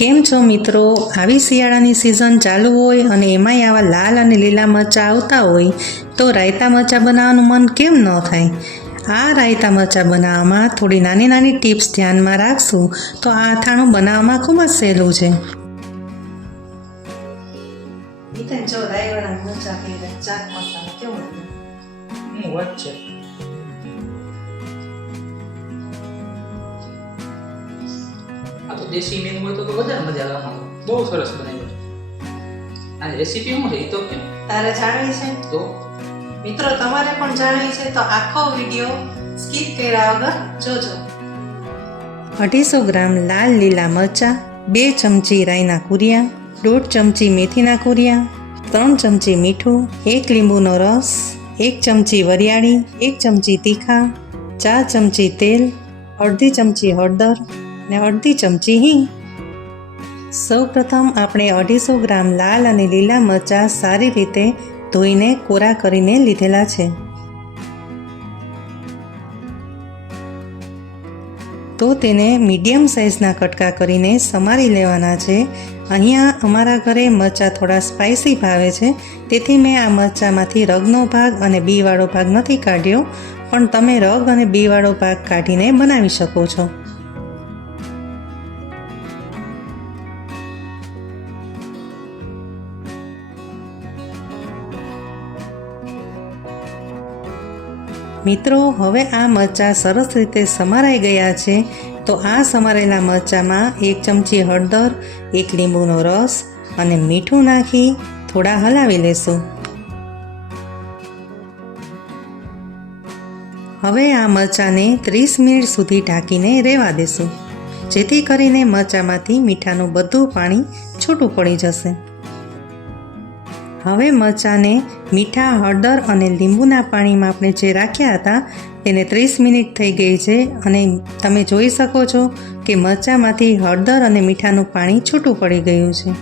કેમ છો મિત્રો? આવી શિયાળાની સિઝન ચાલુ હોય અને એમાંય આવા લાલ અને લીલા મરચાં આવતા હોય તો રાયતા મરચાં બનાવવાનું મન કેમ ન થાય? આ રાયતા મરચાં બનાવવામાં થોડી નાની નાની ટિપ્સ ધ્યાનમાં રાખશું તો આ અથાણું બનાવવામાં ખૂબ જ સહેલું છે. જો રાયવાળા મરચાં ચાટ મસાલા કેવો છે? આ તો દેશી મેનુ હોય તો વધારે મજા આવે. બહુ સરસ બનાવ્યું. આ રેસીપી હું છે તો કેમ તારે જાણવી છે? તો મિત્રો તમારે પણ જાણવી છે તો આખો વિડિયો સ્કીપ કર્યા વગર જોજો. 250 ગ્રામ લાલ લીલા મરચાં, 2 ચમચી રાઈના કુરિયા, 1.5 ચમચી મેથીના કુરિયા, 3 ચમચી મીઠું, 1 લીંબુનો રસ, 1 ચમચી વરિયાળી, 1 ચમચી તીખા, 4 ચમચી તેલ, અડધી ચમચી હળદર ને અડધી ચમચી હિંગ. સૌપ્રથમ આપણે 250 ગ્રામ લાલ અને લીલા મરચાં સારી રીતે ધોઈને કોરા કરીને લીધેલા છે. તો તેને મીડિયમ સાઇઝના કટકા કરીને સમારી લેવાના છે. અહીંયા અમારા ઘરે મરચાં થોડા સ્પાઇસી ભાવે છે, તેથી મેં આ મરચાંમાંથી રગનો ભાગ અને બીવાળો ભાગ નથી કાઢ્યો, પણ તમે રગ અને બીવાળો ભાગ કાઢીને બનાવી શકો છો. મિત્રો હવે આ મરચાં સરસ રીતે સમારાઈ ગયા છે, તો આ સમારેલા મરચાંમાં 1 ચમચી હળદર, 1 લીંબુનો રસ અને મીઠું નાખી થોડા હલાવી લેશું. હવે આ મરચાંને 30 મિનિટ સુધી ઢાંકીને રહેવા દેશું, જેથી કરીને મરચાંમાંથી મીઠાનું બધું પાણી છૂટું પડી જશે. હવે મરચાંને મીઠા, હળદર અને લીંબુના પાણીમાં આપણે જે રાખ્યા હતા તેને 30 મિનિટ થઈ ગઈ છે અને તમે જોઈ શકો છો કે મરચાંમાંથી હળદર અને મીઠાનું પાણી છૂટું પડી ગયું છે.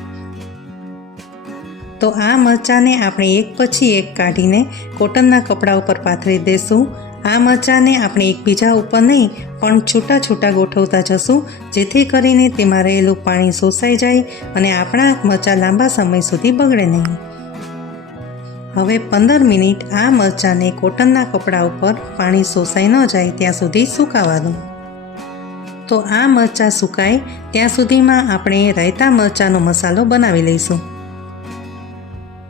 તો આ મરચાંને આપણે એક પછી એક કાઢીને કોટનના કપડા ઉપર પાથરી દેશું. આ મરચાંને આપણે એકબીજા ઉપર નહીં પણ છૂટા છૂટા ગોઠવતા જશું, જેથી કરીને તેમાં રહેલું પાણી શોષાઈ જાય અને આપણા મરચાં લાંબા સમય સુધી બગડે નહીં. હવે 15 મિનિટ આ મરચાંને કોટનના કપડા ઉપર પાણી શોષાઈ ન જાય ત્યાં સુધી સુકાવા દો. તો આ મરચાં સુકાય ત્યાં સુધીમાં આપણે રાયતા મરચાંનો મસાલો બનાવી લઈશું.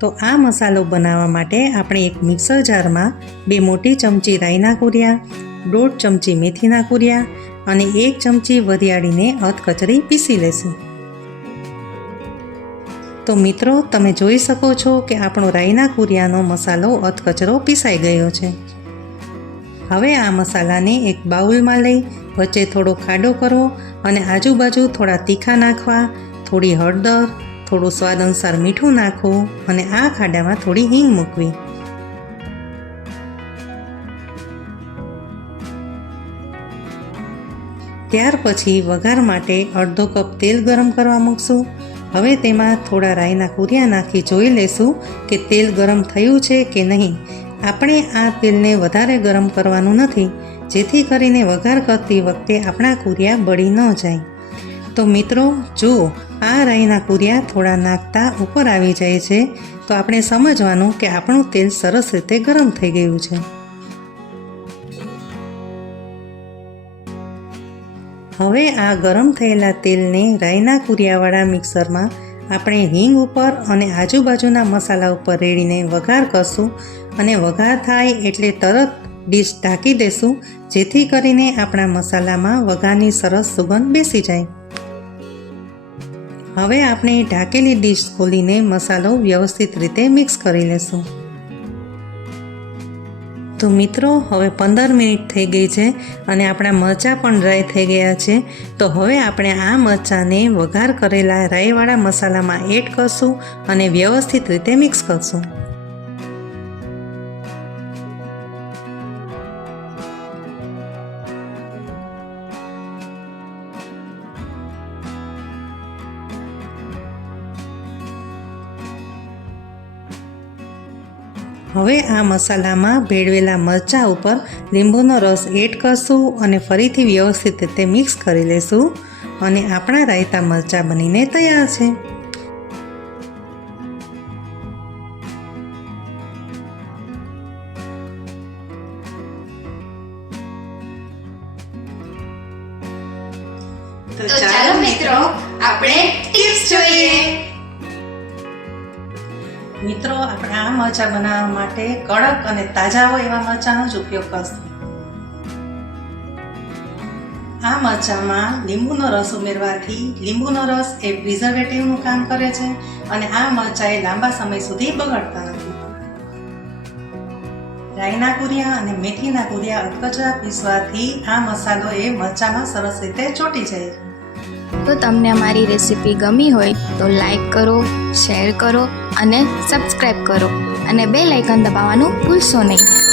તો આ મસાલો બનાવવા માટે આપણે એક મિક્સર જારમાં 2 મોટી ચમચી રાઈના કુરિયા, 1.5 ચમચી મેથીના કુરિયા અને 1 ચમચી વરિયાળીને અધકચરી પીસી લેશું. તો મિત્રો તમે જોઈ શકો છો કે આપણો રાઈના કુરિયાનો મસાલો અધકચરો પીસાઈ ગયો છે. હવે આ મસાલાને એક બાઉલમાં લઈ વચ્ચે થોડો ખાડો કરવો અને આજુબાજુ થોડા તીખા નાખવા, થોડી હળદર, થોડું સ્વાદ અનુસાર મીઠું નાખવું અને આ ખાડામાં થોડી હિંગ મૂકવી. ત્યાર પછી વઘાર માટે અડધો કપ તેલ ગરમ કરવા મૂકશું. હવે તેમાં થોડા રાઈના કુરિયા નાખી જોઈ લેશું કે તેલ ગરમ થયું છે કે નહીં. આપણે આ તેલને વધારે ગરમ કરવાનું નથી, જેથી કરીને વઘાર કરતી વખતે આપણા કુરિયા બળી ન જાય. તો મિત્રો જુઓ, આ રાઈના કુરિયા થોડા નાખતા ઉપર આવી જાય છે, તો આપણે સમજવાનું કે આપણું તેલ સરસ રીતે ગરમ થઈ ગયું છે. હવે આ ગરમ થયેલા તેલને રાઈના કુરિયાવાળા મિક્સરમાં આપણે હિંગ ઉપર અને આજુબાજુના મસાલા ઉપર રેડીને વઘાર કરશું અને વઘાર થાય એટલે તરત ડીશ ઢાંકી દેશું, જેથી કરીને આપણા મસાલામાં વઘારની સરસ સુગંધ બેસી જાય. હવે આપણે ઢાંકેલી ડીશ ખોલીને મસાલો વ્યવસ્થિત રીતે મિક્સ કરી લેશું. તો મિત્રો હવે 15 મિનિટ થઈ ગઈ છે અને આપણા મરચાં પણ ડ્રાય થઈ ગયા છે. તો હવે આપણે આ મરચાંને વઘાર કરેલા રાઈવાળા મસાલામાં એડ કરશું અને વ્યવસ્થિત રીતે મિક્સ કરશું. હવે આ મસાલામાં ભેળવેલા મરચાં ઉપર લીંબુનો રસ એડ કરશું અને ફરીથી વ્યવસ્થિત રીતે મિક્સ કરી લેશું. અને આપણા રાયતા મરચાં બનીને તૈયાર છે. તો ચાલો મિત્રો આપણે ટિપ્સ જોઈએ. મિત્રો, આપણે આ મરચાં બનાવવા માટે કડક અને તાજા હોય એવા મરચાંનો જ ઉપયોગ કરશું. આ મરચાંમાં લીંબુનો રસ ઉમેરવાથી લીંબુનો રસ એ પ્રિઝર્વેટિવનું કામ કરે છે અને આ મરચાં એ લાંબા સમય સુધી બગડતા નથી. રાઈના કુરિયા અને મેથીના કુરિયા અધકચરા પીસવાથી આ મસાલો એ મરચાંમાં સરસ રીતે ચોંટી જાય છે. તો તમને અમારી રેસીપી ગમી હોય તો લાઈક કરો, શેર કરો અને સબસ્ક્રાઈબ કરો અને બેલ આઇકન દબાવવાનું ભૂલશો નહીં.